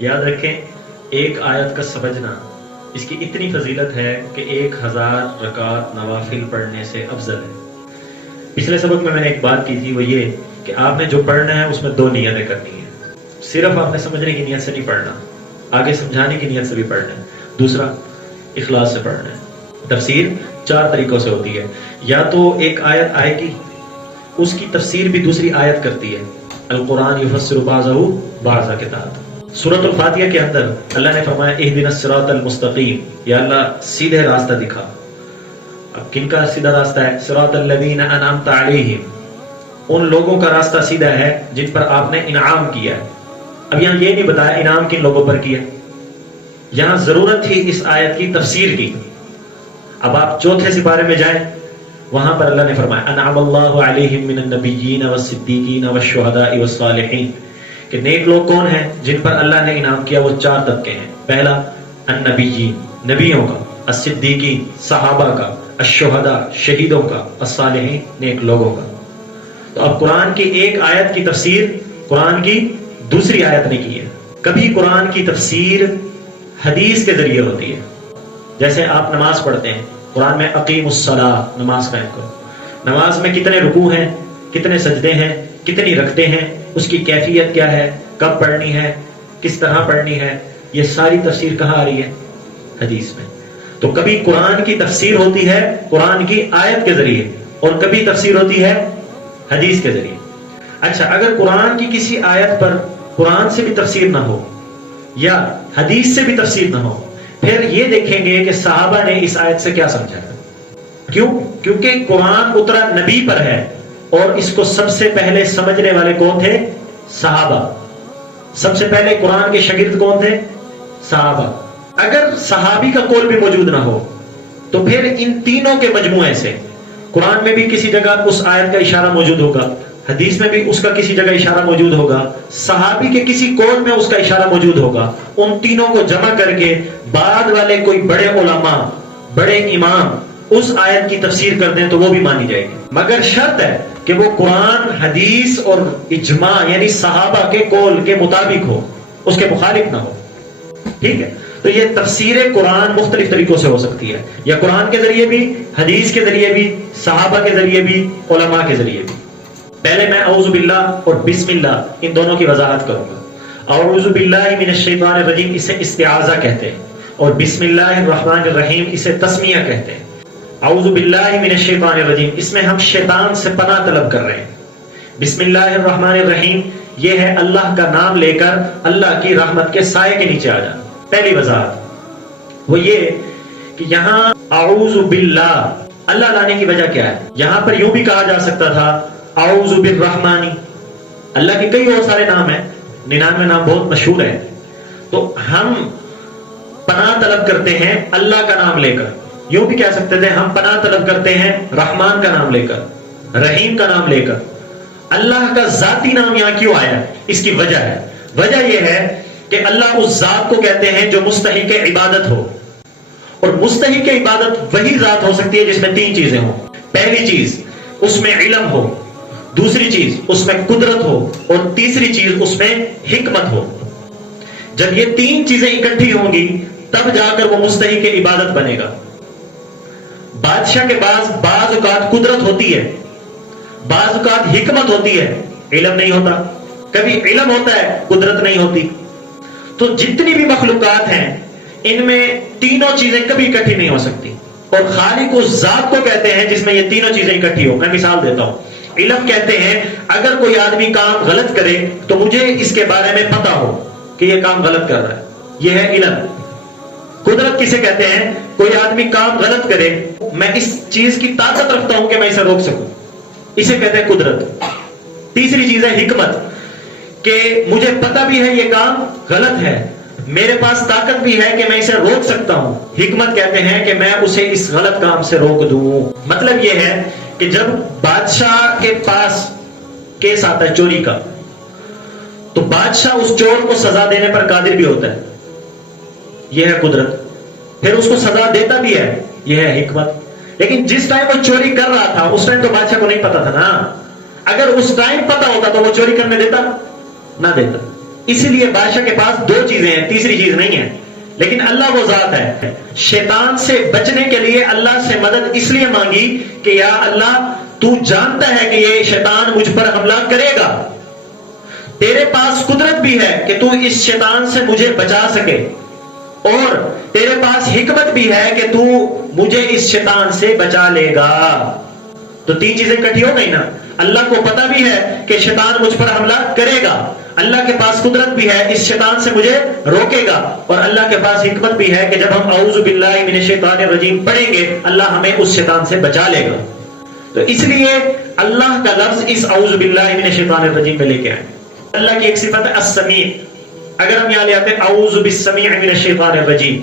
یاد رکھیں ایک آیت کا سمجھنا اس کی اتنی فضیلت ہے کہ 1000 رکعت نوافل پڑھنے سے افضل ہے۔ پچھلے سبق میں نے ایک بات کی تھی، وہ یہ کہ آپ نے جو پڑھنا ہے اس میں 2 نیتیں کرنی ہیں۔ صرف آپ نے سمجھنے کی نیت سے نہیں پڑھنا، آگے سمجھانے کی نیت سے بھی پڑھنا ہے۔ دوسرا اخلاص سے پڑھنا ہے۔ تفسیر 4 طریقوں سے ہوتی ہے، یا تو ایک آیت آئے گی اس کی تفسیر بھی دوسری آیت کرتی ہے، القرآن یفسر بعضہ بعضا کے تحت۔ سورۃ الفاتحہ کے اندر اللہ نے فرمایا اہدنا الصراط المستقیم، یا اللہ سیدھے راستہ دکھا۔ اب کن کا سیدھا راستہ ہے؟ صراط الذین انعمت علیہم، ان لوگوں کا راستہ سیدھا ہے جن پر آپ نے انعام کیا ہے۔ اب یہاں یہ نہیں بتایا انعام کن لوگوں پر کیا، یہاں ضرورت تھی اس آیت کی تفسیر کی۔ اب آپ 4تھے سپارے میں جائیں، وہاں پر اللہ نے فرمایا انعم اللہ علیہم من النبیین والصدیقین والشہداء والصالحین، کہ نیک لوگ کون ہیں جن پر اللہ نے انعام کیا؟ وہ 4 طبقے ہیں۔ پہلا النبیین، نبیوں کا، الصدیقین، صحابہ کا، الشہداء، شہیدوں کا، الصالحین، نیک لوگوں کا۔ تو اب قرآن کی ایک آیت کی تفسیر قرآن کی دوسری آیت نے کی ہے۔ کبھی قرآن کی تفسیر حدیث کے ذریعے ہوتی ہے، جیسے آپ نماز پڑھتے ہیں، قرآن میں اقیم الصلاۃ، نماز قائم کرو۔ نماز میں کتنے رکوع ہیں، کتنے سجدے ہیں، کتنی رکعتیں ہیں، اس کی کیفیت کیا ہے، کب پڑھنی ہے، کس طرح پڑھنی ہے، یہ ساری تفسیر کہاں آ رہی ہے؟ حدیث میں۔ تو کبھی قرآن کی تفسیر ہوتی ہے قرآن کی آیت کے ذریعے، اور کبھی تفسیر ہوتی ہے حدیث کے ذریعے۔ اچھا، اگر قرآن کی کسی آیت پر قرآن سے بھی تفسیر نہ ہو یا حدیث سے بھی تفسیر نہ ہو، پھر یہ دیکھیں گے کہ صحابہ نے اس آیت سے کیا سمجھا۔ کیوں؟ کیونکہ قرآن اترا نبی پر ہے، اور اس کو سب سے پہلے سمجھنے والے کون تھے؟ صحابہ۔ سب سے پہلے قرآن کے شاگرد کون تھے؟ صحابہ۔ اگر صحابی کا قول بھی موجود نہ ہو تو پھر ان تینوں کے مجموعے سے قرآن میں بھی کسی جگہ اس آیت کا اشارہ موجود ہوگا، حدیث میں بھی اس کا کسی جگہ اشارہ موجود ہوگا، صحابی کے کسی قول میں اس کا اشارہ موجود ہوگا۔ ان تینوں کو جمع کر کے بعد والے کوئی بڑے علماء، بڑے امام اس آیت کی تفسیر کر دیں تو وہ بھی مانی جائے گی، مگر شرط ہے کہ وہ قرآن، حدیث اور اجماع یعنی صحابہ کے قول کے مطابق ہو، اس کے مخالف نہ ہو۔ ٹھیک ہے؟ تو یہ تفسیر قرآن مختلف طریقوں سے ہو سکتی ہے، یا قرآن کے ذریعے بھی، حدیث کے ذریعے بھی، صحابہ کے ذریعے بھی، علماء کے ذریعے بھی۔ پہلے میں اعوذ باللہ اور بسم اللہ ان دونوں کی وضاحت کروں گا۔ اعوذ باللہ من الشیطان الرجیم اسے استعاذہ کہتے ہیں، اور بسم اللہ الرحمن الرحیم اسے تسمیہ کہتے ہیں۔ اعوذ باللہ من الشیطان الرجیم، اس میں ہم شیطان سے پناہ طلب کر رہے ہیں۔ بسم اللہ الرحمن الرحیم یہ ہے اللہ کا نام لے کر اللہ کی رحمت کے سائے کے نیچے آ جانا۔ پہلی وضاحت وہ یہ کہ یہاں اعوذ باللہ اللہ لانے کی وجہ کیا ہے؟ یہاں پر یوں بھی کہا جا سکتا تھا اعوذ بالرحمن، اللہ کے کئی اور سارے نام ہیں، 99 نام بہت مشہور ہیں، تو ہم پناہ طلب کرتے ہیں اللہ کا نام لے کر۔ یوں بھی کہہ سکتے تھے ہم پناہ طلب کرتے ہیں رحمان کا نام لے کر، رحیم کا نام لے کر۔ اللہ کا ذاتی نام یہاں کیوں آیا؟ اس کی وجہ ہے، وجہ یہ ہے کہ اللہ اس ذات کو کہتے ہیں جو مستحق عبادت ہو، اور مستحق عبادت وہی ذات ہو سکتی ہے جس میں 3 چیزیں ہوں۔ پہلی چیز اس میں علم ہو، دوسری چیز اس میں قدرت ہو، اور تیسری چیز اس میں حکمت ہو۔ جب یہ 3 چیزیں اکٹھی ہوں گی تب جا کر وہ مستحق عبادت بنے گا۔ بادشاہ کے بعض اوقات قدرت ہوتی ہے، بعض اوقات حکمت ہوتی ہے، علم نہیں ہوتا۔ کبھی علم ہوتا ہے، قدرت نہیں ہوتی۔ تو جتنی بھی مخلوقات ہیں ان میں تینوں چیزیں کبھی اکٹھی نہیں ہو سکتی، اور خالق اس ذات کو کہتے ہیں جس میں یہ تینوں چیزیں اکٹھی ہو۔ میں مثال دیتا ہوں، علم کہتے ہیں اگر کوئی آدمی کام غلط کرے تو مجھے اس کے بارے میں پتا ہو کہ یہ کام غلط کر رہا ہے، یہ ہے علم۔ قدرت کسے کہتے ہیں؟ کوئی آدمی کام غلط کرے، میں اس چیز کی طاقت رکھتا ہوں کہ میں اسے روک سکوں، اسے کہتے ہیں قدرت۔ تیسری چیز ہے حکمت، کہ مجھے پتا بھی ہے یہ کام غلط ہے، میرے پاس طاقت بھی ہے کہ میں اسے روک سکتا ہوں۔ حکمت کہتے ہیں کہ میں اسے اس غلط کام سے روک دوں۔ مطلب یہ ہے کہ جب بادشاہ کے پاس کیس آتا ہے چوری کا، تو بادشاہ اس چور کو سزا دینے پر قادر بھی ہوتا ہے، یہ ہے قدرت۔ پھر اس کو سزا دیتا بھی ہے، یہ ہے حکمت۔ لیکن جس ٹائم وہ چوری کر رہا تھا اس ٹائم تو بادشاہ کو نہیں پتا تھا نا، اگر اس ٹائم پتا ہوتا تو وہ چوری کرنے دیتا؟ نہ دیتا۔ اس لیے بادشاہ کے پاس دو چیزیں ہیں، تیسری چیز نہیں ہے، لیکن اللہ وہ ذات ہے. شیطان سے بچنے کے لیے اللہ سے مدد اس لیے مانگی کہ یا اللہ تو جانتا ہے کہ یہ شیطان مجھ پر حملہ کرے گا، تیرے پاس قدرت بھی ہے کہ تو اس شیطان سے مجھے بچا سکے، اور تیرے پاس حکمت بھی ہے کہ تو مجھے اس شیطان سے بچا لے گا. تو تین چیزیں اکٹھی ہو گئی نا. اللہ کو پتا بھی ہے کہ شیطان مجھ پر حملہ کرے گا، اللہ کے پاس قدرت بھی ہے اس شیطان سے مجھے روکے گا، اور اللہ کے پاس حکمت بھی ہے کہ جب ہم اعوذ باللہ من الشیطان الرجیم پڑھیں گے اللہ ہمیں اس شیطان سے بچا لے گا. تو اس لیے اللہ کا لفظ اس اعوذ باللہ من الشیطان الرجیم میں لے کے آئے. اللہ کی ایک صفت ہے السمیع. اگر ہم یہاں لے آتے ہیں اعوذ بالسمیع من الشیطان الرجیم،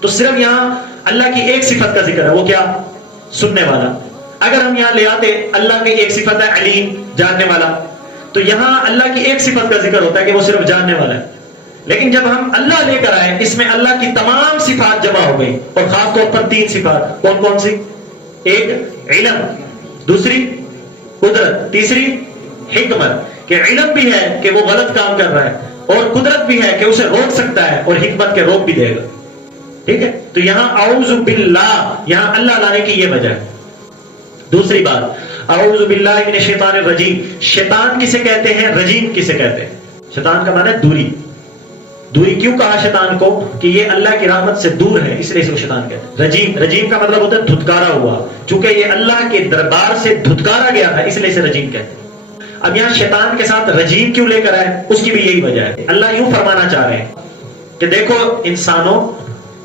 تو صرف یہاں اللہ کی ایک صفت کا ذکر ہے، وہ کیا؟ سننے والا. اگر ہم یہاں لے آتے اللہ کی ایک صفت ہے علیم، جاننے والا، تو یہاں اللہ کی ایک صفت کا ذکر ہوتا ہے کہ وہ صرف جاننے والا ہے. لیکن جب ہم اللہ لے کر آئے اس میں اللہ کی تمام صفات جمع ہو گئی، اور خاص طور پر تین صفات. کون کون سی؟ ایک علم، دوسری قدرت، تیسری حکمت. کہ علم بھی ہے کہ وہ غلط کام کر رہا ہے، اور قدرت بھی ہے کہ اسے روک سکتا ہے، اور حکمت کے روک بھی دے گا. ٹھیک ہے، تو یہاں اعوذ باللہ، یہاں اللہ لانے کی یہ وجہ ہے. دوسری بات اعوذ باللہ من الشیطان الرجیم. شیطان کسے کہتے ہیں؟ رجیم کسے کہتے ہیں؟ شیطان کا معنی ہے دوری. دوری کیوں کہا شیطان کو؟ کہ یہ اللہ کی رحمت سے دور ہے، اس لیے اس کو شیطان کہتے ہیں. رجیم، رجیم کا مطلب ہوتا ہے دھتکارا ہوا، چونکہ یہ اللہ کے دربار سے دھتکارا گیا تھا، اس لیے اسے رجیم کہتے ہیں. اب یہاں شیطان کے ساتھ رجیم کیوں لے کر آئے؟ اس کی بھی یہی وجہ ہے. اللہ یوں فرمانا چاہ رہے ہیں کہ دیکھو انسانوں،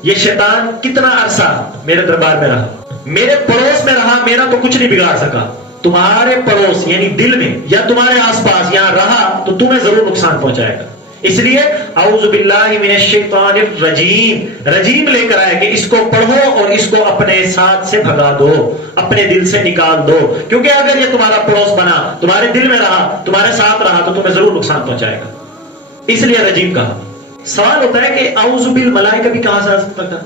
یہ شیطان کتنا عرصہ میرے دربار میں رہا، میرے پڑوس میں رہا، میرا تو کچھ نہیں بگاڑ سکا. تمہارے پڑوس یعنی دل میں یا تمہارے آس پاس یہاں رہا تو تمہیں ضرور نقصان پہنچائے گا. اس لیے اعوذ باللہ من الشیطان الرجیم، رجیم لے کر آئے کہ اس کو پڑھو اور اس کو اپنے ساتھ سے بھگا دو، اپنے دل سے نکال دو. کیونکہ اگر یہ تمہارا پڑوس بنا، تمہارے دل میں رہا، تمہارے ساتھ رہا، تو تمہیں ضرور نقصان پہنچائے گا. اس لیے رجیم کہا. سوال ہوتا ہے کہ اعوذ بالملائکہ بھی کہاں سے آ سکتا تھا؟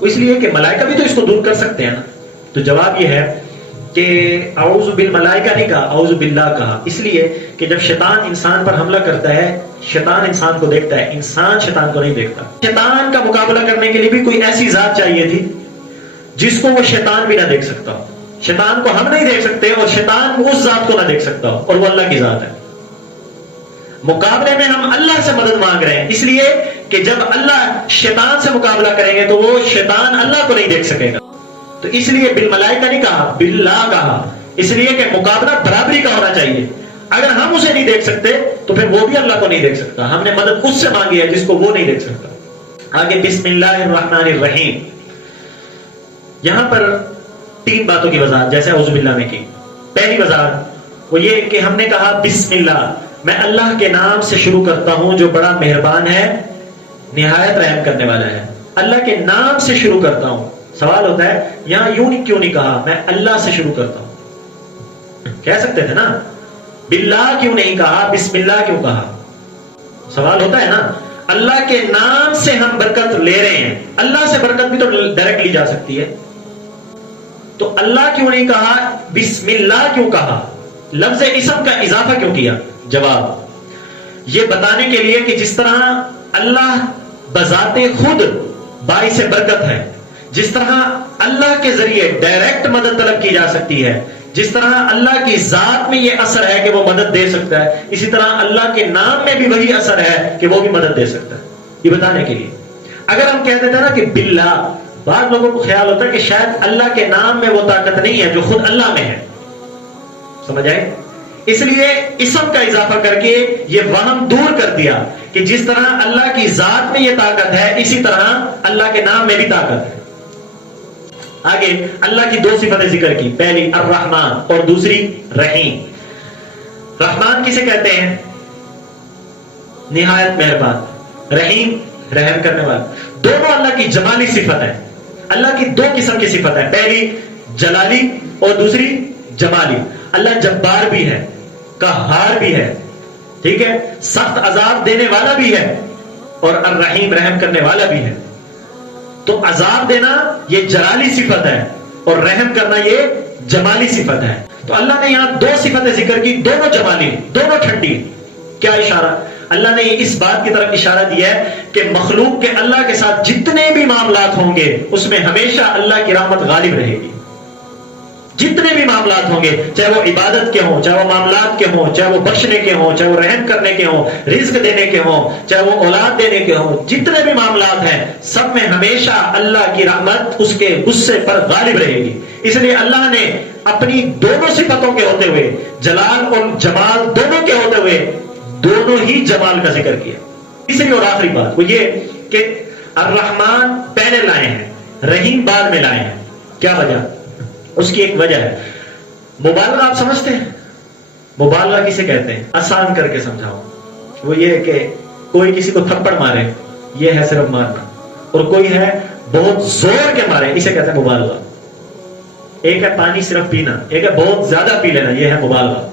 اس لیے کہ ملائکہ بھی تو اس کو دور کر سکتے ہیں نا. تو جواب یہ ہے کہ اعوذ بالملائکہ نہیں کہا، اعوذ باللہ کہا. اس لیے کہ جب شیطان انسان پر حملہ کرتا ہے، شیطان انسان کو دیکھتا ہے، انسان شیطان کو نہیں دیکھتا. شیطان کا مقابلہ کرنے کے لیے بھی کوئی ایسی ذات چاہیے تھی جس کو وہ شیطان بھی نہ دیکھ سکتا ہو. شیطان کو ہم نہیں دیکھ سکتے اور شیطان اس ذات کو نہ دیکھ سکتا ہو، اور وہ اللہ کی ذات ہے. مقابلے میں ہم اللہ سے مدد مانگ رہے ہیں، اس لیے کہ جب اللہ شیطان سے مقابلہ کریں گے تو وہ شیطان اللہ کو نہیں دیکھ سکے گا. تو اس لیے بالملائکہ نہیں کہا، باللہ کہا. اس لیے کہ مقابلہ برابری کا ہونا چاہیے. اگر ہم اسے نہیں دیکھ سکتے تو پھر وہ بھی اللہ کو نہیں دیکھ سکتا. ہم نے مدد اس سے مانگی ہے جس کو وہ نہیں دیکھ سکتا. آگے بسم اللہ الرحمن الرحیم. یہاں پر تین باتوں کی وضاحت جیسے اعوذ باللہ نے کی. پہلی وضاحت وہ یہ کہ ہم نے کہا بسم اللہ، میں اللہ کے نام سے شروع کرتا ہوں جو بڑا مہربان ہے، نہایت رحم کرنے والا ہے. اللہ کے نام سے شروع کرتا ہوں. سوال ہوتا ہے یہاں یوں کیوں نہیں کہا میں اللہ سے شروع کرتا ہوں؟ کہہ سکتے تھے نا. باللہ کیوں نہیں کہا، بسم اللہ کیوں کہا؟ سوال ہوتا ہے نا. اللہ کے نام سے ہم برکت لے رہے ہیں، اللہ سے برکت بھی تو ڈائریکٹ لی جا سکتی ہے، تو اللہ کیوں نہیں کہا، بسم اللہ کیوں کہا، لفظ اسم کا اضافہ کیوں کیا؟ جواب یہ بتانے کے لیے کہ جس طرح اللہ بذات خود باعث برکت ہے، جس طرح اللہ کے ذریعے ڈائریکٹ مدد طلب کی جا سکتی ہے، جس طرح اللہ کی ذات میں یہ اثر ہے کہ وہ مدد دے سکتا ہے، اسی طرح اللہ کے نام میں بھی وہی اثر ہے کہ وہ بھی مدد دے سکتا ہے. یہ بتانے کے لیے اگر ہم کہتے تھے نا کہ باللہ، بعض لوگوں کو خیال ہوتا ہے کہ شاید اللہ کے نام میں وہ طاقت نہیں ہے جو خود اللہ میں ہے. سمجھ آئے؟ اس لیے اسم کا اضافہ کر کے یہ وہم دور کر دیا کہ جس طرح اللہ کی ذات میں یہ طاقت ہے اسی طرح اللہ کے نام میں بھی طاقت ہے. آگے اللہ کی دو صفتیں ذکر کی، پہلی الرحمن اور دوسری رحیم. رحمان کسے کہتے ہیں؟ نہایت مہربان. رحیم رحم کرنے والا. دونوں اللہ کی جمالی صفت ہے. اللہ کی دو قسم کی صفت ہے، پہلی جلالی اور دوسری جمالی. اللہ جبار بھی ہے، قہار بھی ہے، ٹھیک ہے، سخت عذاب دینے والا بھی ہے، اور الرحیم رحم کرنے والا بھی ہے. تو عذاب دینا یہ جلالی صفت ہے اور رحم کرنا یہ جمالی صفت ہے. تو اللہ نے یہاں دو صفتیں ذکر کی، دونوں جمالی، دونوں ٹھنڈی. کیا اشارہ؟ اللہ نے اس بات کی طرف اشارہ دیا ہے کہ مخلوق کے اللہ کے ساتھ جتنے بھی معاملات ہوں گے اس میں ہمیشہ اللہ کی رحمت غالب رہے گی. جتنے بھی معاملات ہوں گے، چاہے وہ عبادت کے ہوں، چاہے وہ معاملات کے ہوں، چاہے وہ بخشنے کے ہوں، چاہے وہ رحم کرنے کے ہوں، رزق دینے کے ہوں، چاہے وہ اولاد دینے کے ہوں، جتنے بھی معاملات ہیں سب میں ہمیشہ اللہ کی رحمت اس کے غصے پر غالب رہے گی. اس لیے اللہ نے اپنی دونوں صفتوں کے ہوتے ہوئے، جلال اور جمال دونوں کے ہوتے ہوئے، دونوں ہی جمال کا ذکر کیا. تیسری اور آخری بات وہ یہ کہ الرحمن پہلے لائے ہیں، رحیم بعد میں لائے ہیں. کیا وجہ؟ اس کی ایک وجہ ہے. مبالغہ آپ سمجھتے ہیں؟ مبالغہ کسے کہتے ہیں؟ آسان کر کے سمجھاؤں. وہ یہ کہ کوئی کسی کو تھپڑ مارے، یہ ہے صرف مارنا، اور کوئی ہے بہت زور کے مارے، اسے کہتے ہیں مبالغہ. ایک ہے پانی صرف پینا، ایک ہے بہت زیادہ پی لینا، یہ ہے مبالغہ.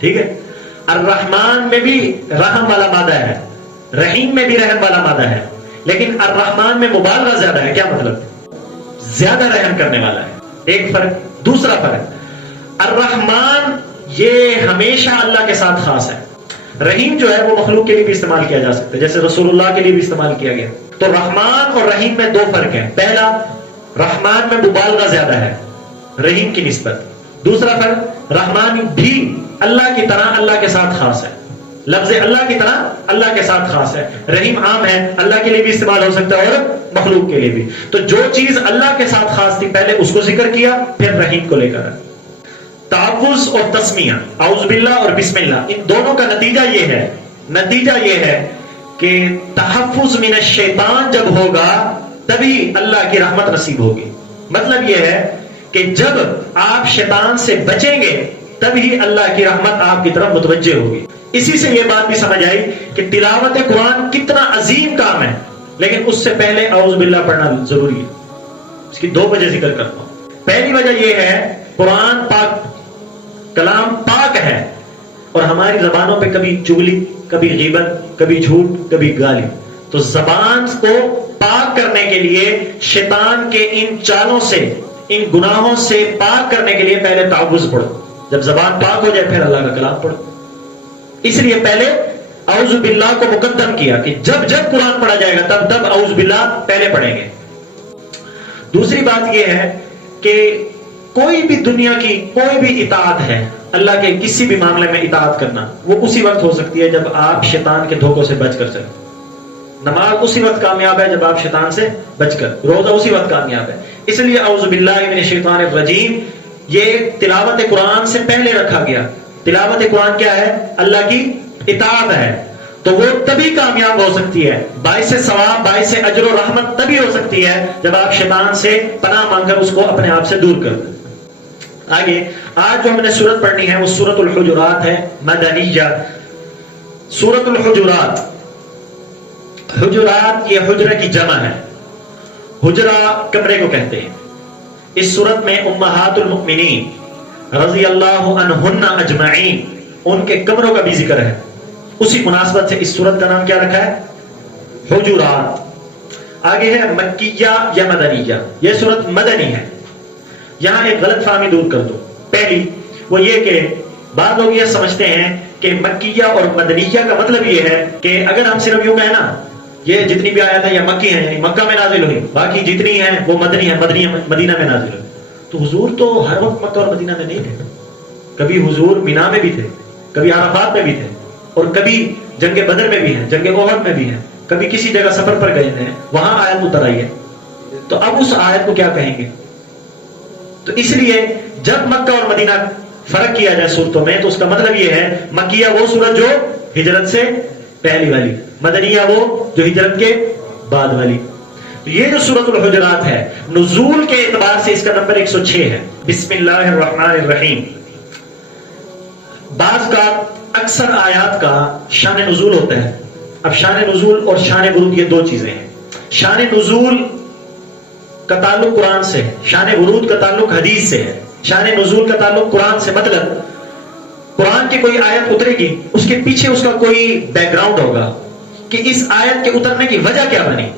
ٹھیک ہے. الرحمن میں بھی رحم والا مادہ ہے، رحیم میں بھی رحم والا مادہ ہے، لیکن الرحمن میں مبالغہ زیادہ ہے. کیا مطلب؟ زیادہ رحم کرنے والا ہے. ایک فرق. دوسرا فرق، الرحمن یہ ہمیشہ اللہ کے ساتھ خاص ہے. رحیم جو ہے وہ مخلوق کے لیے بھی استعمال کیا جا سکتا ہے، جیسے رسول اللہ کے لیے بھی استعمال کیا گیا. تو رحمان اور رحیم میں دو فرق ہیں. پہلا، رحمان میں مبالغہ زیادہ ہے رحیم کی نسبت. دوسرا فرق، رحمان بھی اللہ کی طرح اللہ کے ساتھ خاص ہے. لفظ اللہ کی طرح اللہ کے ساتھ خاص ہے. رحیم عام ہے، اللہ کے لیے بھی استعمال ہو سکتا ہے اور مخلوق کے لیے بھی. تو جو چیز اللہ کے ساتھ خاص تھی پہلے اس کو ذکر کیا، پھر رحیم کو لے کر. تعوذ اور تسمیہ، اعوذ باللہ اور بسم اللہ، ان دونوں کا نتیجہ یہ ہے کہ تحفظ من الشیطان جب ہوگا تبھی اللہ کی رحمت نصیب ہوگی. مطلب یہ ہے کہ جب آپ شیطان سے بچیں گے تبھی اللہ کی رحمت آپ کی طرف متوجہ ہوگی. اسی سے یہ بات بھی سمجھ آئی کہ تلاوت قرآن کتنا عظیم کام ہے، لیکن اس سے پہلے اعوذ باللہ پڑھنا ضروری ہے. اس کی دو وجہ ذکر کرتا ہوں. پہلی وجہ یہ ہے، قرآن پاک کلام پاک ہے، اور ہماری زبانوں پہ کبھی چغلی، کبھی غیبت، کبھی جھوٹ، کبھی گالی. تو زبان کو پاک کرنے کے لیے، شیطان کے ان چالوں سے، ان گناہوں سے پاک کرنے کے لیے پہلے تعوذ پڑھو. جب زبان پاک ہو جائے پھر اللہ کا کلام پڑھو. اس لیے پہلے اعوذ باللہ کو مقدم کیا کہ جب جب قرآن پڑھا جائے گا تب اعوذ باللہ پہلے پڑھیں گے. دوسری بات یہ ہے کہ کوئی بھی دنیا کی کوئی بھی اطاعت ہے، اللہ کے کسی بھی معاملے میں اطاعت کرنا، وہ اسی وقت ہو سکتی ہے جب آپ شیطان کے دھوکوں سے بچ کر سکیں. نماز اسی وقت کامیاب ہے جب آپ شیطان سے بچ کر، روزہ اسی وقت کامیاب ہے. اس لیے اعوذ باللہ من الشیطان الرجیم یہ تلاوت قرآن سے پہلے رکھا گیا. تلاوت قرآن کیا ہے؟ اللہ کی اطاعت ہے. تو وہ تبھی کامیاب ہو سکتی ہے، باعث ثواب، باعث اجر و رحمت تبھی ہو سکتی ہے جب آپ شیطان سے پناہ مانگ کر اس کو اپنے آپ سے دور کر دیں. آگے آج جو ہم نے سورت پڑھنی ہے وہ سورت الحجرات ہے، مدنیہ. سورت الحجرات، حجرات یہ حجرہ کی جمع ہے. حجرہ کمرے کو کہتے ہیں. اس سورت میں امہات المؤمنین رضی اللہ عنہن اجمعین، ان کے کمروں کا بھی ذکر ہے. اسی مناسبت سے اس سورت کا نام کیا رکھا ہے؟ حجرات. آگے ہے مکیہ یا مدنیہ. یہ سورت مدنی ہے. یہاں ایک غلط فہمی دور کر دو. پہلی وہ یہ کہ بعض لوگ یہ سمجھتے ہیں کہ مکیہ اور مدنیہ کا مطلب یہ ہے کہ اگر ہم صرف یوں کہیں نا یہ جتنی بھی آیات ہیں یہ مکی ہیں، یعنی مکہ میں نازل ہوئی، باقی جتنی ہیں وہ مدنی ہیں، مدینہ میں نازل ہوئی. تو حضور تو ہر وقت مکہ اور مدینہ میں نہیں تھے. کبھی حضور مینا میں بھی تھے، کبھی عرفات میں بھی تھے، اور کبھی جنگ بدر میں بھی ہیں، جنگ احد میں بھی ہیں، کبھی کسی جگہ سفر پر گئے ہیں، وہاں آیت اتر آئی ہے. تو اب اس آیت کو کیا کہیں گے؟ تو اس لیے جب مکہ اور مدینہ فرق کیا جائے صورتوں میں تو اس کا مطلب یہ ہے مکیہ وہ سورت جو ہجرت سے پہلی والی، مدنیہ وہ جو ہجرت کے بعد والی. یہ جو سورت الحجرات ہے نزول کے اعتبار سے اس کا نمبر 106 ہے. بسم اللہ الرحمن الرحیم. بعض کا اکثر آیات کا شان نزول ہوتا ہے. اب شان نزول اور شان ورود یہ دو چیزیں ہیں. شان نزول کا تعلق قرآن سے ہے، شان ورود کا تعلق حدیث سے ہے. شان نزول کا تعلق قرآن سے، مطلب قرآن کی کوئی آیت اترے گی اس کے پیچھے اس کا کوئی بیک گراؤنڈ ہوگا کہ اس آیت کے اترنے کی وجہ کیا بنی،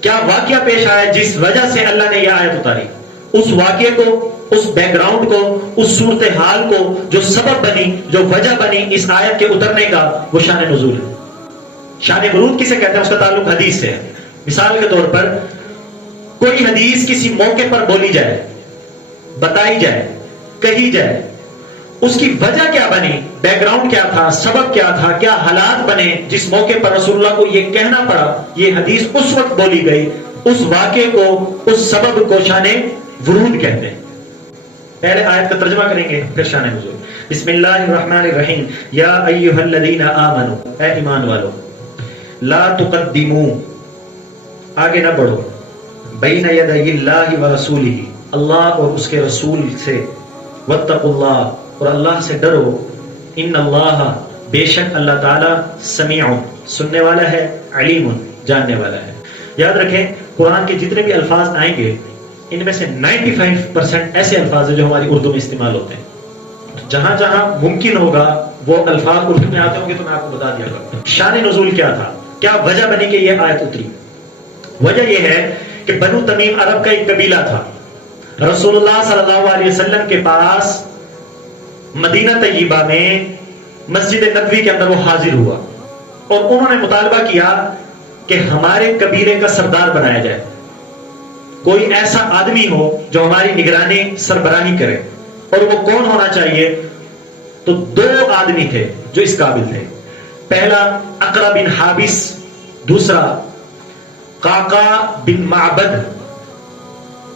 کیا واقعہ پیش آیا جس وجہ سے اللہ نے یہ آیت اتاری. اس واقعے کو، اس بیک گراؤنڈ کو، اس صورتحال کو جو سبب بنی، جو وجہ بنی اس آیت کے اترنے کا، وہ شان نزول ہے. شان ورود کسے کہتے ہیں؟ اس کا تعلق حدیث سے ہے. مثال کے طور پر کوئی حدیث کسی موقع پر بولی جائے، بتائی جائے، کہی جائے، اس کی وجہ کیا بنی، بیک گراؤنڈ کیا تھا، سبب کیا تھا، کیا حالات بنے جس موقع پر رسول اللہ کو یہ کہنا پڑا، یہ حدیث اس وقت بولی گئی، اس واقعے کو، اس سبب کو شان ورود کہتے ہیں. پہلے آیت کا ترجمہ کریں گے پھر شان نزول. بسم اللہ الرحمن الرحیم. یا ایھا الذین آمنوا، اے ایمان والو، لا تقدموا، آگے نہ بڑھو، بین یدی اللہ ورسولہ، اللہ اور اس کے رسول سے، واتقوا اللہ، اور اللہ سے ڈرو، ان اللہ، بے شک اللہ تعالی، سمیع، سننے والا ہے، علیم، جاننے والا ہے. یاد رکھیں قرآن کے جتنے بھی الفاظ آئیں گے ان میں سے 95% ایسے الفاظ ہیں جو ہماری اردو میں استعمال ہوتے ہیں. جہاں جہاں ممکن ہوگا وہ الفاظ اردو میں آتے ہوں گے تو میں آپ کو بتا دیا گا. شان نزول کیا تھا، کیا وجہ بنی کہ یہ آیت اتری؟ وجہ یہ ہے کہ بنو تمیم عرب کا ایک قبیلہ تھا. رسول اللہ صلی اللہ علیہ وسلم کے پاس مدینہ طیبہ میں مسجد نبوی کے اندر وہ حاضر ہوا اور انہوں نے مطالبہ کیا کہ ہمارے قبیلے کا سردار بنایا جائے، کوئی ایسا آدمی ہو جو ہماری نگرانی سربراہی کرے. اور وہ کون ہونا چاہیے؟ تو 2 آدمی تھے جو اس قابل تھے. پہلا اقرا بن حابس، دوسرا قعقاع بن معبد.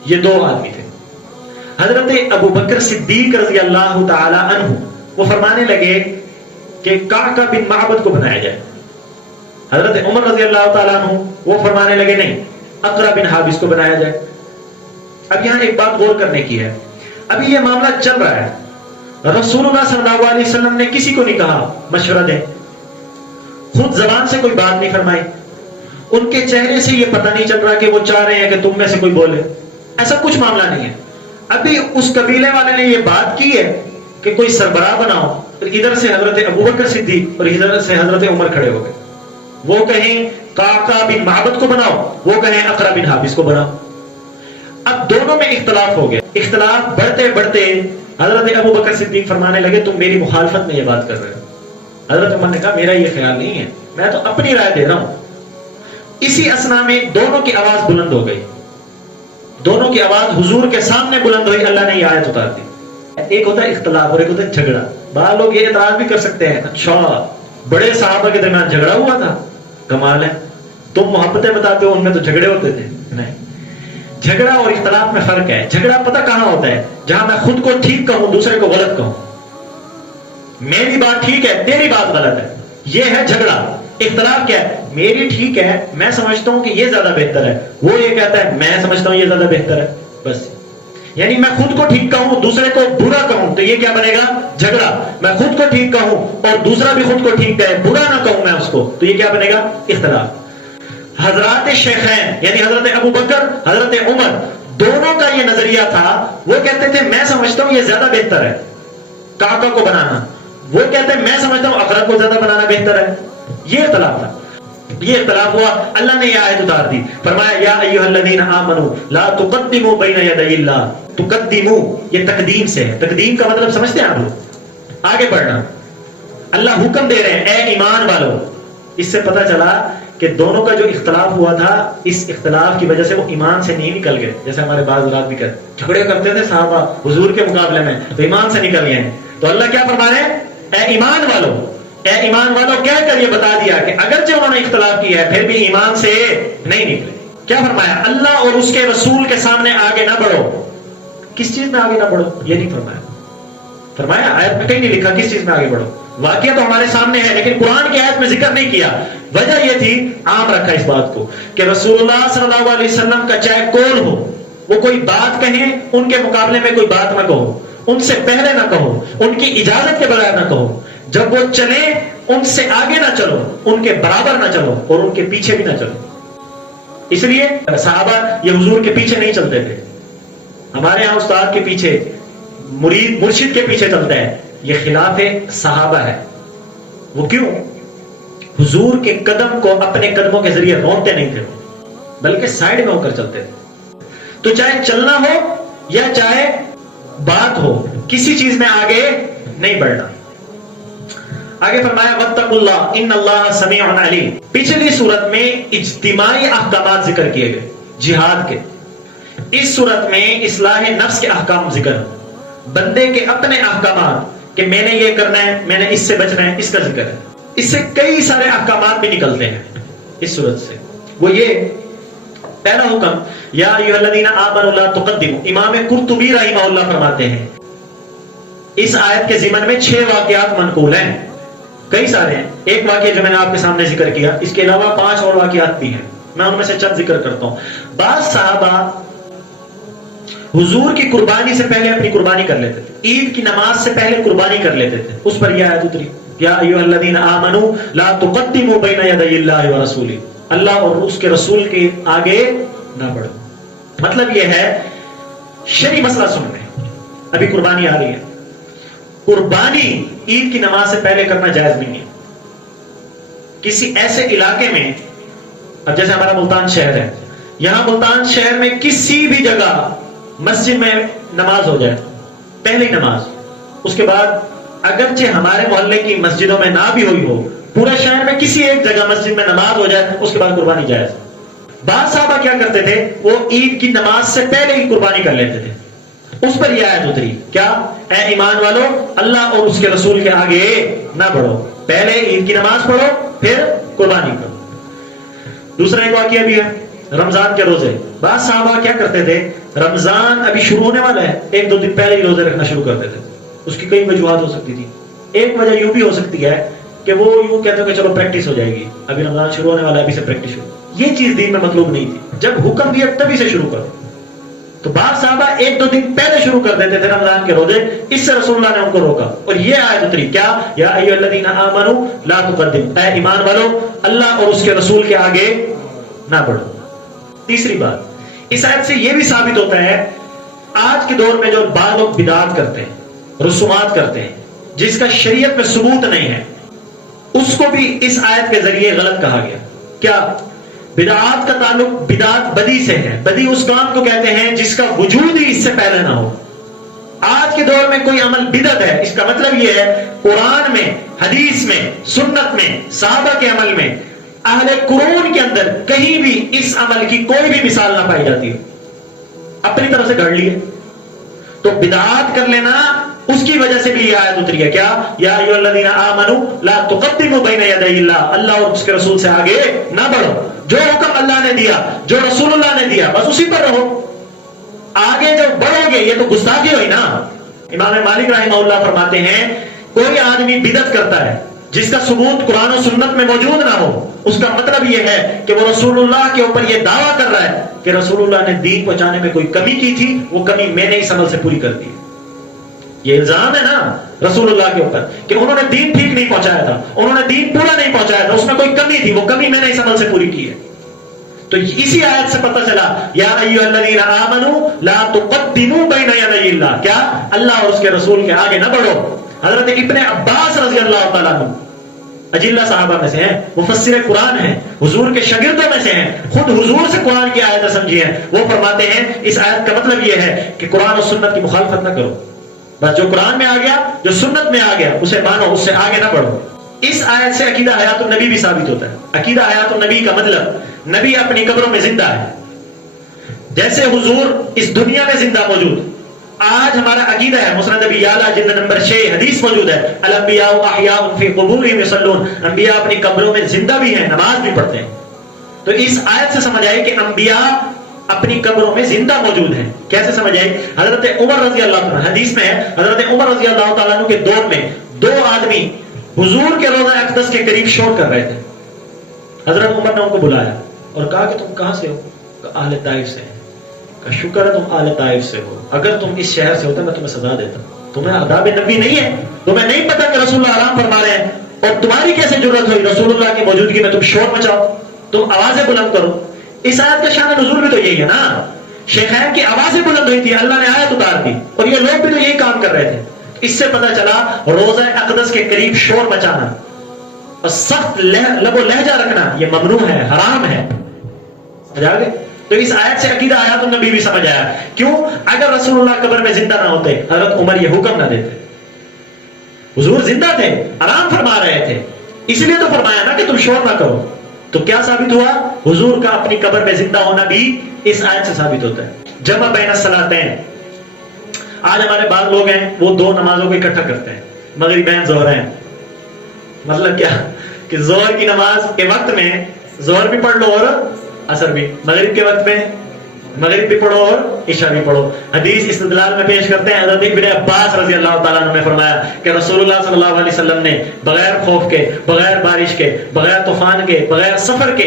یہ 2 آدمی تھے. حضرت ابو بکر صدیق رضی اللہ تعالی عنہ وہ فرمانے لگے کہ قعقاع بن معبد کو بنایا جائے. حضرت عمر رضی اللہ تعالیٰ عنہ وہ فرمانے لگے نہیں، اقرا بن حابس کو بنایا جائے. اب یہاں ایک بات غور کرنے کی ہے. ابھی یہ معاملہ چل رہا ہے، رسول اللہ صلی اللہ علیہ وسلم نے کسی کو نہیں کہا مشورہ دیں، خود زبان سے کوئی بات نہیں فرمائی، ان کے چہرے سے یہ پتہ نہیں چل رہا کہ وہ چاہ رہے ہیں کہ تم میں سے کوئی بولے. ایسا کچھ معاملہ نہیں ہے. ابھی اس قبیلے والے نے یہ بات کی ہے کہ کوئی سربراہ بناؤ، ادھر سے حضرت ابوبکر صدیق اور ادھر سے حضرت عمر کھڑے ہو گئے. وہ کہیں قعقاع بن معبد کو بناؤ، وہ کہیں اقرا بن حابس کو بناؤ. اب دونوں میں اختلاف ہو گیا. اختلاف بڑھتے بڑھتے حضرت ابوبکر صدیق فرمانے لگے تم میری مخالفت میں یہ بات کر رہے ہو. حضرت عمر نے کہا میرا یہ خیال نہیں ہے، میں تو اپنی رائے دے رہا ہوں. اسی اسنا میں دونوں کی آواز بلند ہو گئی. دونوں کی آواز حضور کے سامنے بلند ہوئی. اللہ نے یہ آیت اتار دی. ایک ہوتا ہے اختلاف اور ایک ہوتا ہے جھگڑا. بعض لوگ یہ اعتراض بھی کر سکتے ہیں اچھا بڑے صحابہ کے درمیان جھگڑا ہوا تھا، کمال ہے، تم محبتیں بتاتے ہو، ان میں تو جھگڑے ہوتے تھے. نہیں، جھگڑا اور اختلاف میں فرق ہے. جھگڑا پتہ کہاں ہوتا ہے؟ جہاں میں خود کو ٹھیک کہوں دوسرے کو غلط کہوں. میری بات ٹھیک ہے تیری بات غلط ہے، یہ ہے جھگڑا. اختلاف کیا ہے؟ میری ٹھیک ہے، میں سمجھتا ہوں کہ یہ زیادہ بہتر ہے، وہ یہ کہتا ہے میں سمجھتا ہوں یہ زیادہ بہتر ہے. بس یعنی میں خود کو ٹھیک کہوں دوسرے کو برا کہوں تو یہ کیا بنے گا؟ جھگڑا. میں خود کو ٹھیک کہوں اور دوسرا بھی خود کو ٹھیک کہے، برا نہ کہوں میں اس کو، تو یہ کیا بنے گا؟ اختلاف. حضرات شیخین یعنی حضرت ابو بکر، حضرت عمر، دونوں کا یہ نظریہ تھا. وہ کہتے تھے میں سمجھتا ہوں یہ زیادہ بہتر ہے قعقاع کو بنانا، وہ کہتے ہیں میں سمجھتا ہوں اقرا کو زیادہ بنانا بہتر ہے. یہ اختلاف تھا. یہ اختلاف ہوا، اللہ نے یہ آیت اتار دی. فرمایا یا ایھا الذین آمنوا لا تقدموا بین یدی اللہ. تقدموا یہ تقدیم سے ہے. تقدیم کا مطلب سمجھتے ہیں آپ لوگ؟ آگے بڑھنا. اللہ حکم دے رہے ہیں اے ایمان والو. اس سے پتہ چلا کہ دونوں کا جو اختلاف ہوا تھا اس اختلاف کی وجہ سے وہ ایمان سے نہیں نکل گئے. جیسے ہمارے بعض رات بھی جھگڑے کرتے تھے صحابہ حضور کے مقابلے میں تو ایمان سے نکل گئے. تو اللہ کیا فرما رہے ہیں؟ اے ایمان والو، اے ایمان والو کہہ کر یہ بتا دیا کہ اگرچہ انہوں نے اختلاف کیا ہے پھر بھی ایمان سے نہیں نکلے. کیا فرمایا؟ اللہ اور اس کے رسول کے سامنے آگے نہ بڑھو. کس چیز میں آگے نہ بڑھو یہ نہیں فرمایا. فرمایا آیت میں کہیں نہیں لکھا کس چیز میں آگے بڑھو. واقعہ تو ہمارے سامنے ہے لیکن قرآن کی آیت میں ذکر نہیں کیا. وجہ یہ تھی، عام رکھا اس بات کو کہ رسول اللہ صلی اللہ علیہ وسلم کا چاہے کون ہو وہ کوئی بات کہیں ان کے مقابلے میں کوئی بات نہ کہو، ان سے پہلے نہ کہو، ان کی اجازت کے بغیر نہ کہو. جب وہ چلے ان سے آگے نہ چلو، ان کے برابر نہ چلو اور ان کے پیچھے بھی نہ چلو. اس لیے صحابہ یہ حضور کے پیچھے نہیں چلتے تھے. ہمارے یہاں استاد کے پیچھے، مرید مرشد کے پیچھے چلتا ہے، یہ خلاف صحابہ ہے. وہ کیوں؟ حضور کے قدم کو اپنے قدموں کے ذریعے روکتے نہیں تھے بلکہ سائیڈ میں ہو کر چلتے تھے. تو چاہے چلنا ہو یا چاہے بات ہو، کسی چیز میں آگے نہیں بڑھنا. آگے فرمایا واتقوا اللہ ان اللہ سمیع علیم. پچھلی صورت میں اجتماعی احکامات ذکر کیے گئے جہاد کے. اس صورت میں اصلاح نفس کے احکام ذکر، بندے کے اپنے احکامات کہ میں نے یہ کرنا ہے، میں نے اس سے بچنا ہے، اس کا ذکر ہے. اس سے کئی سارے احکامات بھی نکلتے ہیں اس صورت سے. وہ یہ پہلا حکم یا ایھا الذین آمنوا لا تقدموا. امام قرطبی رحمہ اللہ فرماتے ہیں اس آیت کے ضمن میں 6 واقعات منقول ہیں، کئی سارے ہیں. ایک واقعہ جو میں نے آپ کے سامنے ذکر کیا، اس کے علاوہ 5 اور واقعات بھی ہیں، میں ان میں سے چند ذکر کرتا ہوں. بعض صحابہ حضور کی قربانی سے پہلے اپنی قربانی کر لیتے تھے، عید کی نماز سے پہلے قربانی کر لیتے تھے. اس پر یہ آیت اتری یا ایھا الذین آمنوا لا تقدموا بین یدی اللہ ورسولہ. اللہ اور اس کے رسول کے آگے نہ بڑھو. مطلب یہ ہے شرعی مسئلہ سن لیں. ابھی قربانی آ رہی ہے، قربانی عید کی نماز سے پہلے کرنا جائز نہیں ہے. کسی ایسے علاقے میں، اب جیسے ہمارا ملتان شہر ہے، یہاں ملتان شہر میں کسی بھی جگہ مسجد میں نماز ہو جائے، پہلی نماز، اس کے بعد اگرچہ ہمارے محلے کی مسجدوں میں نہ بھی ہوئی ہو، پورے شہر میں کسی ایک جگہ مسجد میں نماز ہو جائے، اس کے بعد قربانی جائز. بعض صحابہ کیا کرتے تھے، وہ عید کی نماز سے پہلے ہی قربانی کر لیتے تھے. اس پر یہ آیت اتری کیا اے ایمان والو اللہ اور اس کے رسول کے آگے نہ بڑھو، پہلے عید کی نماز پڑھو پھر قربانی کرو. دوسرا ایک واقعہ بھی ہے رمضان کے روزے. بعض صحابہ کیا کرتے تھے، رمضان ابھی شروع ہونے والا ہے، 1-2 دن پہلے ہی روزے رکھنا شروع کرتے تھے. اس کی کئی وجوہات ہو سکتی تھی. ایک وجہ یوں بھی ہو سکتی ہے کہ وہ یوں کہتے ہیں کہ چلو پریکٹس ہو جائے گی، ابھی رمضان شروع ہونے والا ہے، ابھی سے پریکٹس شروع. یہ چیز دین میں مطلوب نہیں تھی. جب حکم دیا تبھی سے شروع کرو. تو بعض صحابہ 1-2 دن پہلے شروع کر دیتے تھے رمضان کے روزے. اس سے رسول اللہ نے ان کو روکا اور یہ آیت اتری کیا یا ایھا الذین آمنوا لا تقدموا، اے ایمان والو اللہ اور اس کے رسول کے آگے نہ بڑھو. تیسری بات، اس آیت سے یہ بھی ثابت ہوتا ہے آج کے دور میں جو بعض لوگ بدعات کرتے ہیں، رسومات کرتے ہیں جس کا شریعت میں ثبوت نہیں ہے، اس کو بھی اس آیت کے ذریعے غلط کہا گیا. کیا بدعات کا تعلق بدعات بدی سے ہے. بدی اس کام کو کہتے ہیں جس کا وجود ہی اس سے پہلے نہ ہو. آج کے دور میں کوئی عمل بدعت ہے، اس کا مطلب یہ ہے قرآن میں، حدیث میں، سنت میں، صحابہ کے عمل میں، اہل قرون کے اندر کہیں بھی اس عمل کی کوئی بھی مثال نہ پائی جاتی ہے، اپنی طرف سے گھڑ لیے. تو بدعات کر لینا اس کی وجہ سے بھی یہ آیت اتری ہے کیا یا ایھا الذین آمنوا لا تقدموا بین یدی اللہ، اللہ اور اس کے رسول سے آگے نہ بڑھو. جو حکم اللہ نے دیا، جو رسول اللہ نے دیا، بس اسی پر رہو. آگے جب بڑھو گے یہ تو گستاخی ہوئی نا. امام مالک رحمہ اللہ فرماتے ہیں کوئی آدمی بدعت کرتا ہے جس کا ثبوت قرآن و سنت میں موجود نہ ہو، اس کا مطلب یہ ہے کہ وہ رسول اللہ کے اوپر یہ دعویٰ کر رہا ہے کہ رسول اللہ نے دین پہنچانے میں کوئی کمی کی تھی، وہ کمی میں نے اس عمل سے پوری کر دی. یہ الزام ہے نا رسول اللہ کے اوپر کہ انہوں نے دین ٹھیک نہیں پہنچایا تھا، انہوں نے دین پورا نہیں پہنچایا تھا، اس میں کوئی کمی تھی، وہ کمی میں نے اس عمل سے پوری کی ہے. تو اسی آیت سے پتہ چلا یا ایھا الذین آمنوا لا تقدموا بین یدی اللہ، کیا اللہ اور اس کے رسول کے آگے نہ بڑھو. حضرت ابن عباس رضی اللہ تعالیٰ عنہ اجلہ صحابہ میں سے ہیں، مفسر قرآن ہیں، حضور کے شاگردوں میں سے ہیں، خود حضور سے قرآن کی آیتیں سمجھی ہیں. وہ فرماتے ہیں اس آیت کا مطلب یہ ہے کہ قرآن و سنت کی مخالفت نہ کرو، بس جو قرآن میں آ گیا، جو سنت میں آ گیا اسے مانو، اس سے آگے نہ بڑھو. اس آیت سے عقیدہ حیات النبی بھی ثابت ہوتا ہے. عقیدہ حیات النبی کا مطلب نبی اپنی قبروں میں زندہ ہے، جیسے حضور اس دنیا میں زندہ موجود. آج ہمارا عقیدہ ہے، مسند ابی اعلیٰ جلد نمبر 6 حدیث موجود ہے، الانبیاء احیاء فی قبورہم یصلون، انبیاء اپنی قبروں میں زندہ بھی ہیں، نماز بھی پڑھتے ہیں. تو اس آیت سے سمجھ آئے کہ انبیاء اپنی قبروں میں زندہ موجود ہیں. کیسے سمجھ آئے؟ حضرت عمر رضی اللہ عنہ، حدیث میں ہے حضرت عمر رضی اللہ تعالیٰ عنہ کے دور میں 2 آدمی حضور کے روضہ اقدس کے قریب شور کر رہے تھے. حضرت عمر نے ان کو بلایا اور کہا کہ تم کہاں سے ہو؟ کہا اہل طائف سے ہیں. کہا شکر ہے تم اہل طائف سے ہو، اگر تم اس شہر سے ہوتے میں تمہیں سزا دیتا. تمہیں آداب نبی نہیں ہے، تمہیں نہیں پتا کہ رسول اللہ آرام فرما رہے ہیں، اور تمہاری کیسے جرت ہوئی رسول اللہ کی موجودگی میں تم شور مچاؤ، تم آوازیں بلند کرو. اس آیت کا شان نزول بھی تو یہی ہے نا. شیخین کی آوازیں بلند ہوئی تھی، اللہ نے آیت اتار دی، اور یہ لوگ بھی تو یہی کام کر رہے تھے. اس سے پتہ چلا روضہ اقدس کے قریب شور مچانا اور سخت لب و لہجہ رکھنا یہ ممنوع ہے، حرام ہے. سمجھ آ گئے؟ تو اس آیت سے عقیدہ حیات النبی بھی سمجھ آیا. کیوں؟ اگر رسول اللہ قبر میں زندہ نہ ہوتے حضرت عمر یہ حکم نہ دیتے. حضور زندہ تھے، آرام فرما رہے تھے، اس لیے تو فرمایا نا کہ تم شور نہ کرو. تو کیا ثابت ہوا؟ حضور کا اپنی قبر میں زندہ ہونا بھی اس آیت سے ثابت ہوتا ہے. جمع بین الصلاتین. آج ہمارے بعض لوگ ہیں وہ دو نمازوں کو اکٹھا کرتے ہیں، مغربین ظہرین. مطلب کیا کہ ظہر کی نماز کے وقت میں ظہر بھی پڑھ لو اور عصر بھی، مغرب کے وقت میں مغرب بھی پڑھو اور عشاء بھی پڑھو. حدیث استدلال میں پیش کرتے ہیں حضرت ابن عباس رضی اللہ تعالیٰ عنہ نے فرمایا کہ رسول اللہ صلی اللہ علیہ وسلم نے بغیر خوف کے، بغیر بارش کے، بغیر طوفان کے، بغیر سفر کے،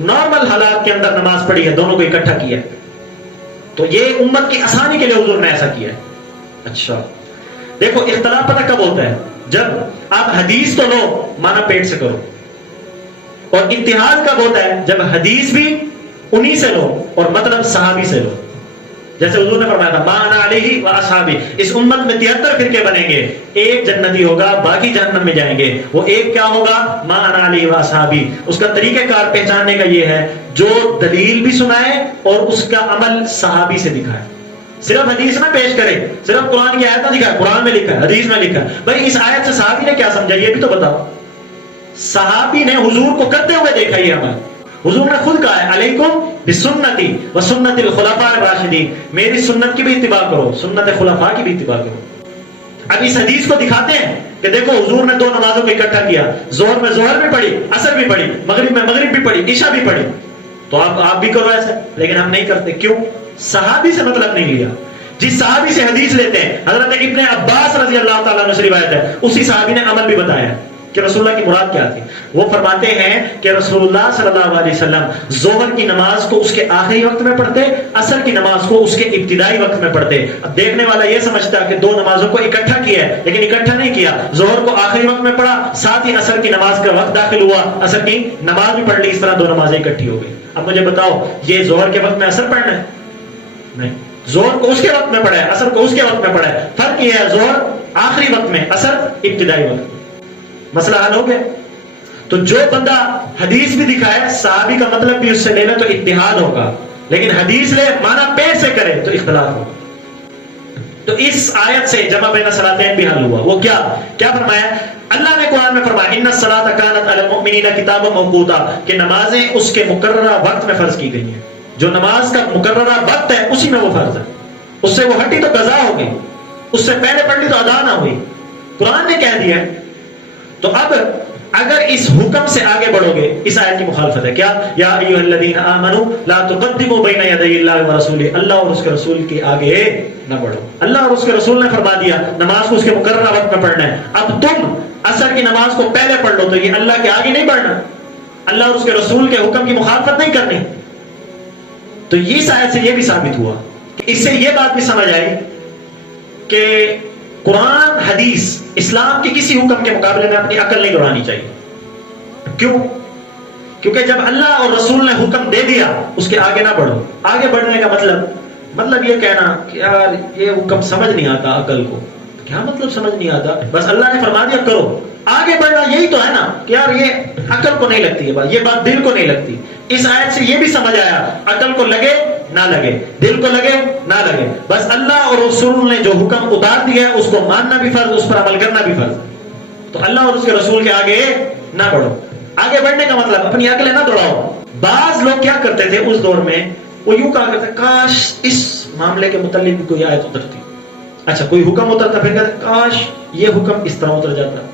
نارمل حالات کے اندر نماز پڑھی ہے، دونوں کو اکٹھا کیا. تو یہ امت کی آسانی کے لیے حضور نے ایسا کیا ہے. اچھا دیکھو اختلاف پتہ کب ہوتا ہے؟ جب آپ حدیث تو لو مانا پیٹ سے کرو، اور اتحاد کب ہوتا ہے؟ جب حدیث بھی انہی سے لو اور مطلب صحابی سے لو. جیسے حضور نے فرمایا تھا ما انا علیہ و اصحابی، اس امت میں 73 فرقے بنیں گے، ایک جنتی ہوگا باقی جہنم میں جائیں گے. وہ ایک کیا ہوگا؟ ما انا علیہ و اصحابی. اس کا طریقہ کار پہچاننے کا یہ ہے جو دلیل بھی سنائے اور اس کا عمل صحابی سے دکھائے. صرف حدیث نہ پیش کرے، صرف قرآن کی آیت نہ دکھائے، قرآن میں لکھا ہے حدیث میں لکھا ہے. بھائی اس آیت سے صحابی نے کیا سمجھا یہ بھی تو بتاؤ. صحابی نے حضور کو کرتے ہوئے دیکھا یہ عمل. حضور نے خود کہا ہے علیکم بسنتی و سنت الخلفاء الراشدین، میری سنت کی بھی اتباع کرو، سنت خلفاء کی بھی اتباع کرو. اب اس حدیث کو دکھاتے ہیں کہ دیکھو حضور نے دو نمازوں کو اکٹھا کیا، ظہر میں ظہر بھی پڑھی، عصر بھی پڑھی، مغرب میں مغرب بھی پڑھی، عشاء بھی پڑھی. تو آپ بھی کرو ایسے، لیکن ہم نہیں کرتے. کیوں؟ صحابی سے مطلب نہیں لیا. جس صحابی سے حدیث لیتے ہیں حضرت ابن عباس رضی اللہ تعالیٰ عنہ سے روایت ہے، اسی صحابی نے عمل بھی بتایا کہ رسول اللہ کی مراد کیا تھی. وہ فرماتے ہیں کہ رسول اللہ صلی اللہ علیہ وسلم ظہر کی نماز کو اس کے آخری وقت میں پڑھتے، عصر کی نماز کو اس کے ابتدائی وقت میں پڑھتے. اب دیکھنے والا یہ سمجھتا کہ دو نمازوں کو اکٹھا کیا ہے، لیکن اکٹھا نہیں کیا. ظہر کو آخری وقت میں پڑھا، ساتھ ہی عصر کی نماز کا وقت داخل ہوا، عصر کی نماز بھی پڑھ لی، اس طرح دو نمازیں اکٹھی ہو گئی. اب مجھے بتاؤ یہ ظہر کے وقت میں عصر پڑھنا ہے؟ نہیں. ظہر کو اس کے وقت میں پڑھا ہے، عصر کو اس کے وقت میں پڑھا ہے. فرق یہ ہے ظہر آخری وقت میں، عصر ابتدائی وقت میں. مسئلہ حل ہو گیا. تو جو بندہ حدیث بھی دکھائے صحابی کا مطلب بھی اس سے لے لے تو اتحاد ہوگا، لیکن حدیث لے مانا پیٹ سے کرے تو اختلاف ہوگا. تو اس آیت سے جمع بین الصلاتین بھی حل ہوا. وہ کیا فرمایا؟ اللہ نے قرآن میں فرمایا ان الصلاۃ کانت علی المؤمنین کتابا موقوتا، کہ نمازیں اس کے مقررہ وقت میں فرض کی گئی ہیں. جو نماز کا مقررہ وقت ہے اسی میں وہ فرض ہے. اس سے وہ ہٹی تو قضا ہو گئی، اس سے پہلے پڑھ لی تو ادا نہ ہوئی. قرآن نے کہہ دیا. تو اب اگر اس حکم سے آگے بڑھو گے، اس آیت کی مخالفت ہے. کیا؟ یا ایھا الذین آمنوا لا تقدموا بین یدی اللہ ورسولہ، اللہ اور اس کے رسول کے آگے نہ بڑھو. اللہ اور اس کے رسول نے فرما دیا نماز کو اس کے مقررہ وقت میں پڑھنا ہے. اب تم عصر کی نماز کو پہلے پڑھ لو تو یہ اللہ کے آگے نہیں بڑھنا، اللہ اور اس کے رسول کے حکم کی مخالفت نہیں کرنی. تو اس آیت سے یہ بھی ثابت ہوا، اس سے یہ بات بھی سمجھ آئی کہ قرآن حدیث اسلام کے کسی حکم کے مقابلے میں اپنی عقل نہیں دوڑانی چاہیے. کیوں؟ کیونکہ جب اللہ اور رسول نے حکم دے دیا اس کے آگے نہ بڑھو. آگے بڑھنے کا مطلب یہ کہنا کہ یار یہ حکم سمجھ نہیں آتا عقل کو. کیا مطلب سمجھ نہیں آتا؟ بس اللہ نے فرما دیا کرو. آگے بڑھنا یہی تو ہے نا کہ یار یہ عقل کو نہیں لگتی ہے، یہ بات دل کو نہیں لگتی. اس آیت سے یہ بھی سمجھ آیا عقل کو لگے نہ لگے، دل کو لگے نہ لگے، بس اللہ اور رسول نے جو حکم اتار دیا ہے اس کو ماننا بھی فرض، اس پر عمل کرنا بھی فرض. تو اللہ اور اس کے رسول کے آگے نہ بڑھو. آگے بڑھنے کا مطلب اپنی عقلیں نہ دوڑاؤ. بعض لوگ کیا کرتے تھے اس دور میں، وہ یوں کہا کرتے کاش اس معاملے کے متعلق بھی کوئی آیت اترتی. اچھا کوئی حکم اترتا پھر کہتے کاش یہ حکم اس طرح اتر جاتا،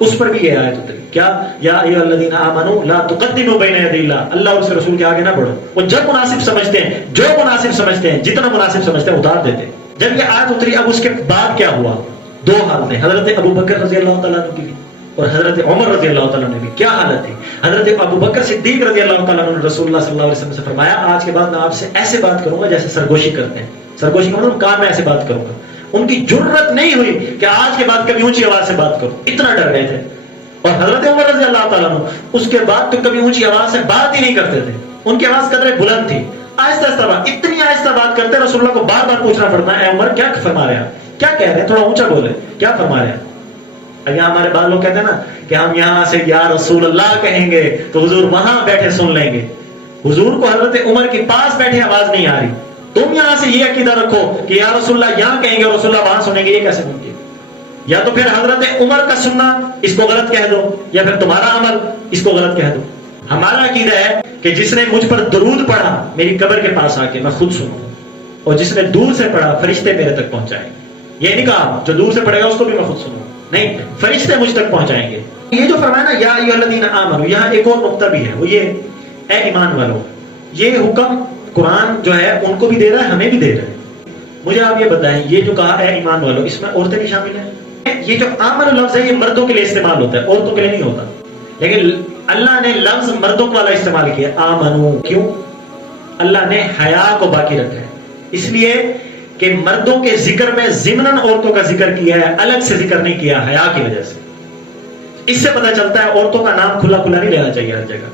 اس پر بھی یہ آیت اتری. کیا؟ یا ایھا الذین آمنوا لا تقدموا بین یدی اللہ، اللہ اور اس کے رسول کے آگے نہ بڑھو. وہ جب مناسب سمجھتے ہیں، جو مناسب سمجھتے ہیں، جتنا مناسب سمجھتے ہیں اتار دیتے. جب یہ آیت اتری اب اس کے بعد کیا ہوا؟ دو حالتیں حضرت ابو بکر رضی اللہ تعالیٰ عنہ کی اور حضرت عمر رضی اللہ تعالیٰ عنہ کی. کیا حالت تھی؟ حضرت ابو بکر صدیق رضی اللہ تعالیٰ عنہ نے رسول اللہ صلی اللہ علیہ وسلم سے فرمایا آج کے بعد میں آپ سے ایسے بات کروں گا جیسے سرگوشی کرتے ہیں. سرگوشی کا مطلب کان میں ایسے بات کروں گا. ان کی جرت نہیں ہوئی کہ آج کے بعد کبھی اونچی آواز سے بات کرو، اتنا ڈر گئے تھے. اور حضرت عمر رضی اللہ تعالیٰ عنہ اس کے بعد تو کبھی اونچی آواز سے بات ہی نہیں کرتے تھے. ان کی آواز قدرے بلند تھی، آہستہ آہستہ بات، اتنی آہستہ بات کرتے رسول اللہ کو بار بار پوچھنا پڑتا ہے اے عمر کیا فرما رہے ہیں، کیا کہہ رہے ہیں، تھوڑا اونچا بولے، کیا فرما رہے ہیں. اب یہاں ہمارے بعض لوگ کہتے ہیں نا کہ ہم یہاں سے یا رسول اللہ کہیں گے تو حضور وہاں بیٹھے سن لیں گے. حضور کو حضرت عمر کے پاس بیٹھے آواز نہیں آ رہی، تم یہاں سے یہ عقیدہ رکھو کہ یا رسول اللہ یہاں کہیں گے اور رسول اللہ وہاں سنیں گے، یہ کیسے ممکن؟ یا تو پھر حضرت عمر کا سننا اس کو غلط کہہ دو، یا پھر تمہارا عمل اس کو غلط کہہ دو۔ ہمارا عقیدہ ہے کہ جس نے مجھ پر درود پڑھا میری قبر کے پاس آ کے میں خود سنوں، اور جس نے دور سے پڑھا فرشتے میرے تک پہنچائیں۔ یہ نہیں کہا جو دور سے پڑھے گا اس کو بھی میں خود سنوں، نہیں، فرشتے مجھ تک پہنچائیں گے۔ یہ جو فرمایا نا یا ایھا الذین آمنوا، یہاں ایک اور نقطہ بھی ہے، وہ یہ اے ایمان والو، یہ حکم قرآن جو ہے ان کو بھی دے رہا ہے، ہمیں بھی دے رہا ہے۔ مجھے آپ یہ بتائیں، یہ جو کہا اے ایمان والو، اس میں عورتیں بھی شامل ہیں؟ یہ جو آمن لفظ ہے یہ مردوں کے لیے استعمال ہوتا ہے، عورتوں کے لیے نہیں ہوتا، لیکن اللہ نے لفظ مردوں والا استعمال کیا آمنو۔ کیوں؟ اللہ نے حیا کو باقی رکھا ہے، اس لیے کہ مردوں کے ذکر میں ضمناً عورتوں کا ذکر کیا ہے، الگ سے ذکر نہیں کیا حیا کی وجہ سے۔ اس سے پتہ چلتا ہے عورتوں کا نام کھلا کھلا نہیں لینا چاہیے ہر جگہ۔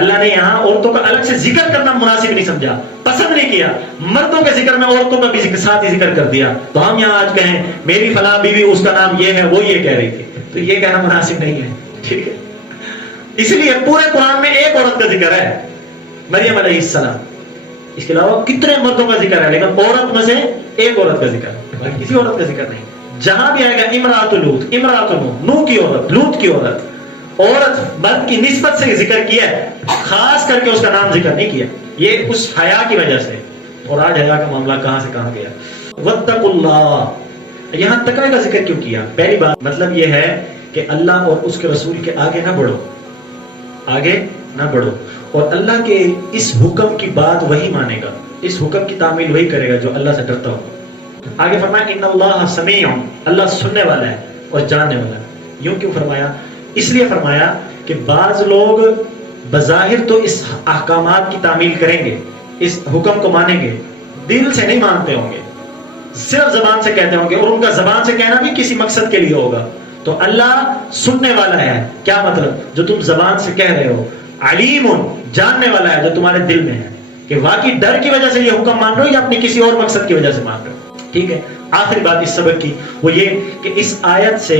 اللہ نے یہاں عورتوں کا الگ سے ذکر کرنا مناسب نہیں سمجھا، پسند نہیں کیا، مردوں کے ذکر میں عورتوں کا بھی ساتھ ہی ذکر کر دیا۔ تو ہم یہاں آج کہیں میری فلاں بیوی اس کا نام یہ ہے، وہ یہ کہہ رہی تھی، تو یہ کہنا مناسب نہیں ہے، ٹھیک ہے؟ اس لیے پورے قرآن میں ایک عورت کا ذکر ہے، مریم علیہ السلام، اس کے علاوہ کتنے مردوں کا ذکر ہے، لیکن عورت میں سے ایک عورت کا ذکر ہے، کسی عورت کا ذکر نہیں۔ جہاں بھی آئے گا امرأۃ لوط، امرأۃ نوح کی عورت، لوط کی عورت، عورت مرد کی نسبت سے ذکر کیا ہے، خاص کر کے اس کا نام ذکر نہیں کیا، یہ اس حیا کی وجہ سے۔ اور آج حیا کا معاملہ کہاں سے کہاں گیا۔ واتقوا اللہ، یہاں تقوی کا ذکر کیوں کیا؟ پہلی بات مطلب یہ ہے کہ اللہ اور اس کے رسول کے آگے نہ بڑھو، آگے نہ بڑھو، اور اللہ کے اس حکم کی بات وہی مانے گا، اس حکم کی تعمیل وہی کرے گا جو اللہ سے ڈرتا ہو۔ آگے فرمایا ان اللہ سمیع، اللہ سننے والا ہے اور جاننے والا ہے۔ یوں کیوں فرمایا؟ اس لیے فرمایا کہ بعض لوگ بظاہر تو اس احکامات کی تعمیل کریں گے، اس حکم کو مانیں گے، دل سے نہیں مانتے ہوں گے، صرف زبان سے کہتے ہوں گے، اور ان کا زبان سے کہنا بھی کسی مقصد کے لیے ہوگا۔ تو اللہ سننے والا ہے، کیا مطلب؟ جو تم زبان سے کہہ رہے ہو، علیم، جاننے والا ہے جو تمہارے دل میں ہے، کہ واقعی ڈر کی وجہ سے یہ حکم مان رہے ہو یا اپنی کسی اور مقصد کی وجہ سے مان رہے ہو۔ ٹھیک ہے، آخری بات اس سبق کی وہ یہ کہ اس آیت سے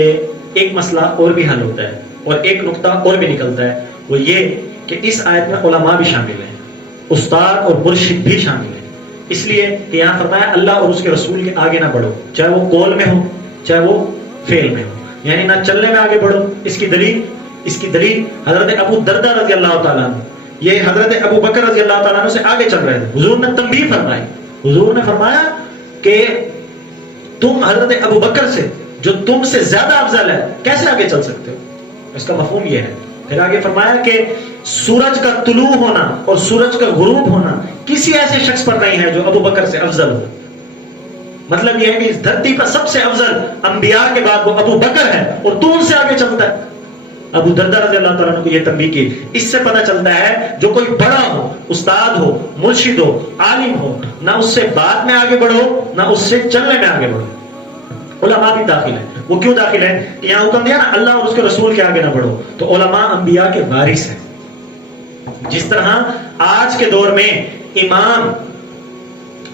ایک مسئلہ اور بھی حل ہوتا ہے، اور ایک نقطہ اور بھی نکلتا ہے، وہ یہ کہ اس آیت میں علماء بھی شامل ہیں، استاد اور مرشد بھی شامل ہیں۔ اس لیے کہ یہاں فرمایا اللہ اور اس کے رسول کے آگے نہ بڑھو، چاہے وہ قول میں ہو چاہے وہ فعل میں ہو، یعنی نہ چلنے میں آگے بڑھو۔ اس کی دلیل حضرت ابو دردہ رضی اللہ تعالیٰ عنہ، یہ حضرت ابو بکر رضی اللہ تعالیٰ عنہ سے آگے چل رہے تھے، حضور نے تنبیہ فرمائی، حضور نے فرمایا کہ تم حضرت ابو بکر سے جو تم سے زیادہ افضل ہے کیسے آگے چل سکتے ہو؟ اس کا مفہوم یہ ہے۔ پھر آگے فرمایا کہ سورج کا طلوع ہونا اور سورج کا غروب ہونا کسی ایسے شخص پر نہیں ہے جو ابو بکر سے افضل ہو۔ مطلب یہ ہے کہ اس دھرتی پر سب سے افضل انبیاء کے بعد وہ ابو بکر ہے، اور تو ان سے آگے چلتا ہے۔ ابو دردہ رضی اللہ تعالیٰ عنہ کو یہ تنبیہ کی۔ اس سے پتہ چلتا ہے جو کوئی بڑا ہو، استاد ہو، مرشد ہو، عالم ہو، نہ اس سے بات میں آگے بڑھو نہ اس سے چلنے میں آگے بڑھو۔ علماء بھی داخل ہیں، وہ کیوں داخل ہیں؟ کہ یہاں حکم دیا نا اللہ اور اس کے رسول کے آگے نہ بڑھو، تو علماء انبیاء کے وارث ہیں۔ جس طرح آج کے دور میں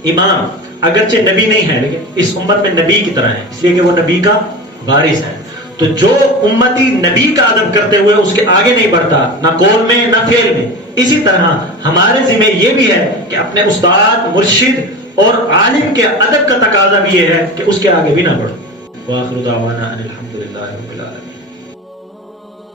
امام اگرچہ نبی نہیں ہے لیکن اس امت میں نبی کی طرح ہے، اس لیے کہ وہ نبی کا وارث ہے۔ تو جو امتی نبی کا ادب کرتے ہوئے اس کے آگے نہیں بڑھتا، نہ قول میں نہ فعل میں، اسی طرح ہمارے ذمہ یہ بھی ہے کہ اپنے استاد، مرشد اور عالم کے ادب کا تقاضا بھی یہ ہے کہ اس کے آگے بھی نہ بڑھو۔ وآخر دعوانا ان الحمد للہ رب العالمین۔